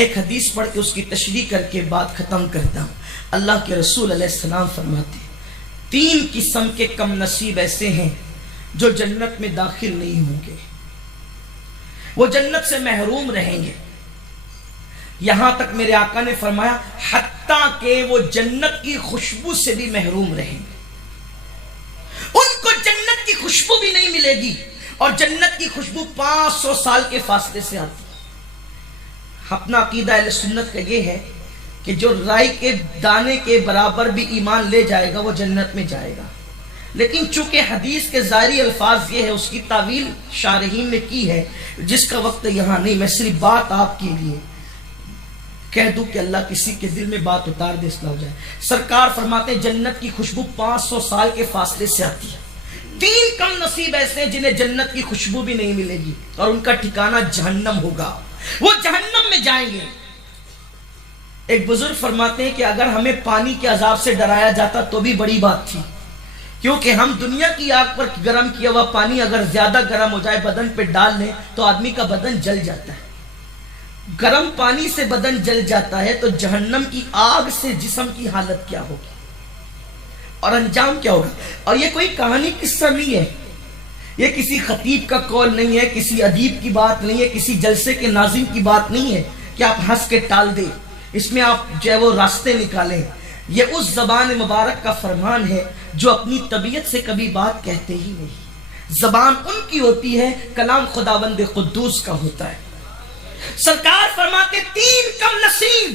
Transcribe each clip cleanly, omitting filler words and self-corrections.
ایک حدیث پڑھ کے اس کی تشریح کر کے بات ختم کرتا ہوں. اللہ کے رسول علیہ السلام فرماتے ہیں 3 قسم کے کم نصیب ایسے ہیں جو جنت میں داخل نہیں ہوں گے، وہ جنت سے محروم رہیں گے. یہاں تک میرے آقا نے فرمایا حتیٰ کہ وہ جنت کی خوشبو سے بھی محروم رہیں گے. ان کو جنت کی خوشبو بھی نہیں ملے گی، اور جنت کی خوشبو 500 سال کے فاصلے سے آتی ہے. اپنا عقیدہ اہل سنت کا یہ ہے کہ جو رائی کے دانے کے برابر بھی ایمان لے جائے گا وہ جنت میں جائے گا. لیکن چونکہ حدیث کے ظاہری الفاظ یہ ہے، اس کی تعویل شارحین نے کی ہے جس کا وقت یہاں نہیں. میں صرف بات آپ کے لیے کہہ دوں کہ اللہ کسی کے دل میں بات اتار دے، اصلاح ہو جائے. سرکار فرماتے ہیں جنت کی خوشبو 500 سال کے فاصلے سے آتی ہے. 3 کم نصیب ایسے ہیں جنہیں جنت کی خوشبو بھی نہیں ملے گی، اور ان کا ٹھکانہ جہنم ہوگا، وہ جہنم میں جائیں گے. ایک بزرگ فرماتے ہیں کہ اگر ہمیں پانی کے عذاب سے ڈرایا جاتا تو بھی بڑی بات تھی، کیونکہ ہم دنیا کی آگ پر گرم کیا ہوا پانی اگر زیادہ گرم ہو جائے بدن پہ ڈال لیں تو آدمی کا بدن جل جاتا ہے. گرم پانی سے بدن جل جاتا ہے تو جہنم کی آگ سے جسم کی حالت کیا ہوگی اور انجام کیا ہوگا. اور یہ کوئی کہانی قصہ نہیں ہے، یہ کسی خطیب کا قول نہیں ہے، کسی ادیب کی بات نہیں ہے، کسی جلسے کے ناظم کی بات نہیں ہے کہ آپ ہنس کے ٹال دیں. اس میں آپ جو ہے وہ راستے نکالیں. یہ اس زبان مبارک کا فرمان ہے جو اپنی طبیعت سے کبھی بات کہتے ہی نہیں. زبان ان کی ہوتی ہے، کلام خداوند قدوس کا ہوتا ہے. سرکار فرماتے 3 کم نصیب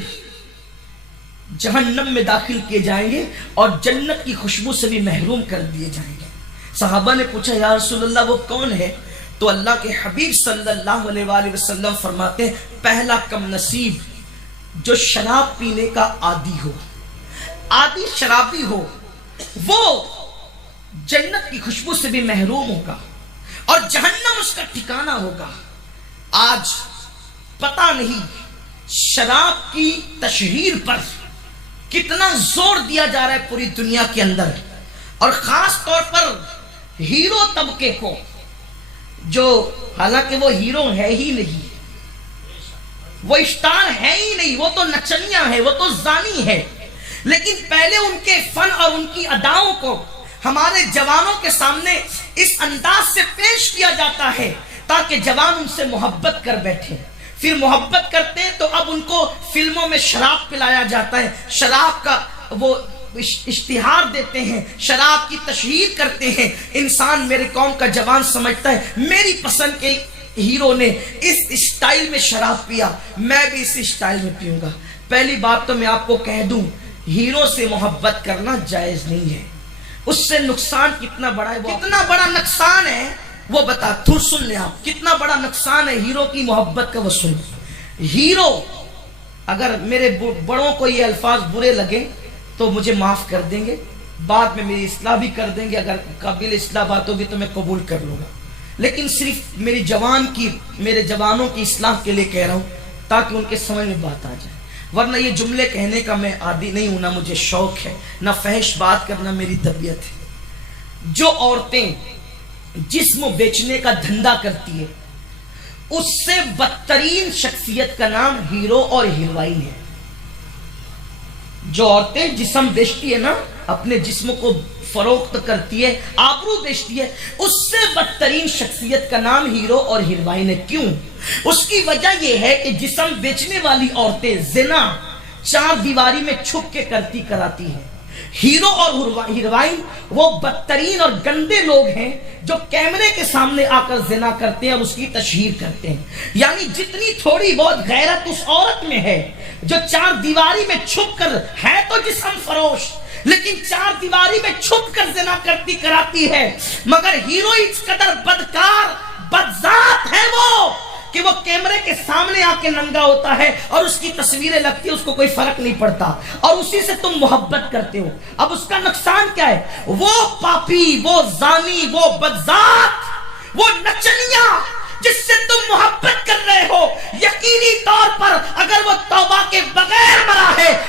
جہنم میں داخل کیے جائیں گے اور جنت کی خوشبو سے بھی محروم کر دیے جائیں گے. صحابہ نے پوچھا یا رسول اللہ وہ کون ہے؟ تو اللہ کے حبیب صلی اللہ علیہ وآلہ وسلم فرماتے ہیں پہلا کم نصیب جو شراب پینے کا عادی ہو، عادی شرابی ہو، وہ جنت کی خوشبو سے بھی محروم ہوگا اور جہنم اس کا ٹھکانہ ہوگا. آج پتہ نہیں شراب کی تشہیر پر کتنا زور دیا جا رہا ہے پوری دنیا کے اندر، اور خاص طور پر ہیرو طبقے کو، جو حالانکہ وہ ہیرو ہے ہی نہیں، وہ اسٹار ہے ہی نہیں، وہ تو نچنیاں ہے، وہ تو زانی ہے. لیکن پہلے ان کے فن اور ان کی اداؤں کو ہمارے جوانوں کے سامنے اس انداز سے پیش کیا جاتا ہے تاکہ جوان ان سے محبت کر بیٹھے. پھر محبت کرتے ہیں تو اب ان کو فلموں میں شراب پلایا جاتا ہے، شراب کا وہ اشتہار دیتے ہیں، شراب کی تشہیر کرتے ہیں. انسان، میرے قوم کا جوان سمجھتا ہے میری پسند کے ہیرو نے اس اسٹائل میں شراب پیا، میں بھی اس اسٹائل میں پیوں گا. پہلی بات تو میں آپ کو کہہ دوں ہیرو سے محبت کرنا جائز نہیں ہے. اس سے نقصان کتنا بڑا ہے، کتنا بڑا نقصان ہے وہ بتا تو سن لیں آپ. کتنا بڑا نقصان ہے ہیرو کی محبت کا وہ سن. ہیرو، اگر میرے بڑوں کو یہ الفاظ برے لگے تو مجھے معاف کر دیں گے، بعد میں میری اصلاح بھی کر دیں گے، اگر قابل اصلاح بات ہوگی تو میں قبول کر لوں گا. لیکن صرف میرے جوانوں کی اصلاح کے لیے کہہ رہا ہوں تاکہ ان کے سمجھ میں بات آ جائے. ورنہ یہ جملے کہنے کا میں عادی نہیں ہوں، نہ مجھے شوق ہے، نہ فحش بات کرنا میری طبیعت ہے. جو عورتیں جسم بیچنے کا دھندا کرتی ہے اس سے بدترین شخصیت کا نام ہیرو اور ہیروئن ہے. جو عورتیں جسم بیچتی ہے نا، اپنے جسم کو فروخت کرتی ہے، آبرو بیچتی ہے، اس سے بدترین شخصیت کا نام ہیرو اور ہیروئن ہے. کیوں؟ اس کی وجہ یہ ہے کہ جسم بیچنے والی عورتیں زنا 4 دیواری میں چھپ کے کراتی ہیں. ہیرو اور ہیروئن وہ بدترین اور گندے لوگ ہیں جو کیمرے کے سامنے آ کر زنا کرتے ہیں اور اس کی تشہیر کرتے ہیں. یعنی جتنی تھوڑی بہت غیرت اس عورت میں ہے جو 4 دیواری میں چھپ کر ہے تو جسم فروش، لیکن 4 دیواری میں چھپ کر زنا کراتی ہے، مگر ہیرو اس قدر بدکار بدذات ہے وہ کہ وہ کیمرے کے سامنے آ کے ننگا ہوتا ہے اور اس کی تصویریں لگتی ہیں، اس کو کوئی فرق نہیں پڑتا اور اسی سے تم محبت کرتے ہو. اب اس کا نقصان کیا ہے؟ وہ پاپی، وہ زانی، وہ بدذات، وہ نچنیاں جس سے تم محبت کر رہے ہو، یقینی طور پر اگر وہ توبہ کے بغیر مرا ہے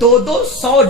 200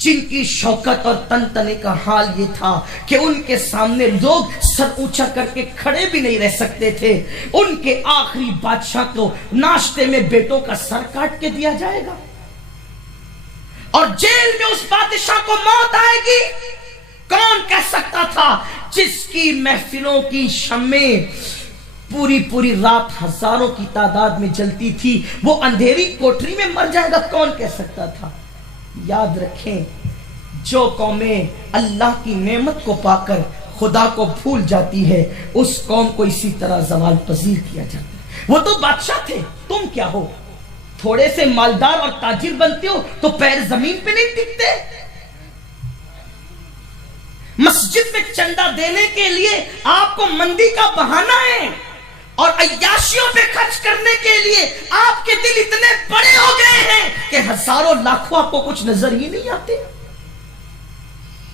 جن کی شوکت اور تنتنے کا حال یہ تھا کہ ان کے سامنے لوگ سر اونچا کر کے کھڑے بھی نہیں رہ سکتے تھے، ان کے آخری بادشاہ کو ناشتے میں بیٹوں کا سر کاٹ کے دیا جائے گا، اور جیل میں اس بادشاہ کو موت آئے گی۔ کون کہہ سکتا تھا؟ جس کی محفلوں کی شمعیں پوری رات ہزاروں کی تعداد میں جلتی تھی، وہ اندھیری کوٹری میں مر جائے گا؟ کون کہہ سکتا تھا؟ یاد رکھیں، جو قومیں اللہ کی نعمت کو پا کر خدا کو بھول جاتی ہے، اس قوم کو اسی طرح زوال پذیر کیا جاتا ہے۔ وہ تو بادشاہ تھے، تم کیا ہو؟ تھوڑے سے مالدار اور تاجر بنتے ہو تو پیر زمین پہ نہیں ٹکتے۔ مسجد میں چندہ دینے کے لیے آپ کو مندی کا بہانہ ہے، اور عیاشیوں پہ خرچ کرنے کے لیے آپ کے دل اتنے بڑے ہو گئے ہیں کہ ہزاروں لاکھوں آپ کو کچھ نظر ہی نہیں آتے۔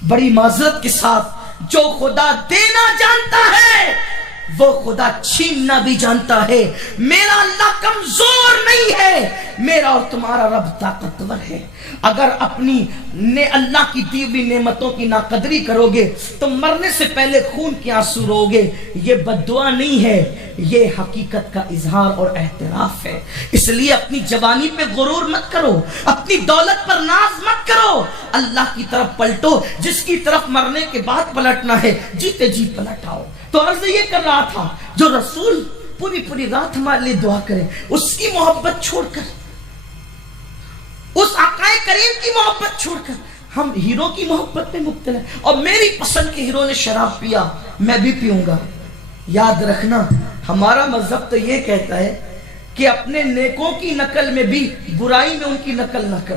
بڑی معذرت کے ساتھ، جو خدا دینا جانتا ہے وہ خدا چھیننا بھی جانتا ہے۔ میرا اللہ کمزور نہیں ہے، میرا اور تمہارا رب طاقتور ہے۔ اگر اپنی اللہ کی دی ہوئی نعمتوں کی ناقدری کرو گے تو مرنے سے پہلے خون کے آنسو رو گے۔ یہ بد دعا نہیں ہے، یہ حقیقت کا اظہار اور اعتراف ہے۔ اس لیے اپنی جوانی پہ غرور مت کرو، اپنی دولت پر ناز مت کرو، اللہ کی طرف پلٹو، جس کی طرف مرنے کے بعد پلٹنا ہے جیتے جی پلٹ آؤ۔ تو عرض یہ کر رہا تھا، جو رسول پوری رات ہمارے لیے دعا کرے، اس کی محبت چھوڑ کر، اس آقا کریم کی محبت چھوڑ کر ہم ہیرو کی محبت میں مبتلا ہیں، اور میری پسند کے ہیرو نے شراب پیا، میں بھی پیوں گا۔ یاد رکھنا، ہمارا مذہب تو یہ کہتا ہے کہ اپنے نیکوں کی نقل میں بھی برائی میں ان کی نقل نہ کر۔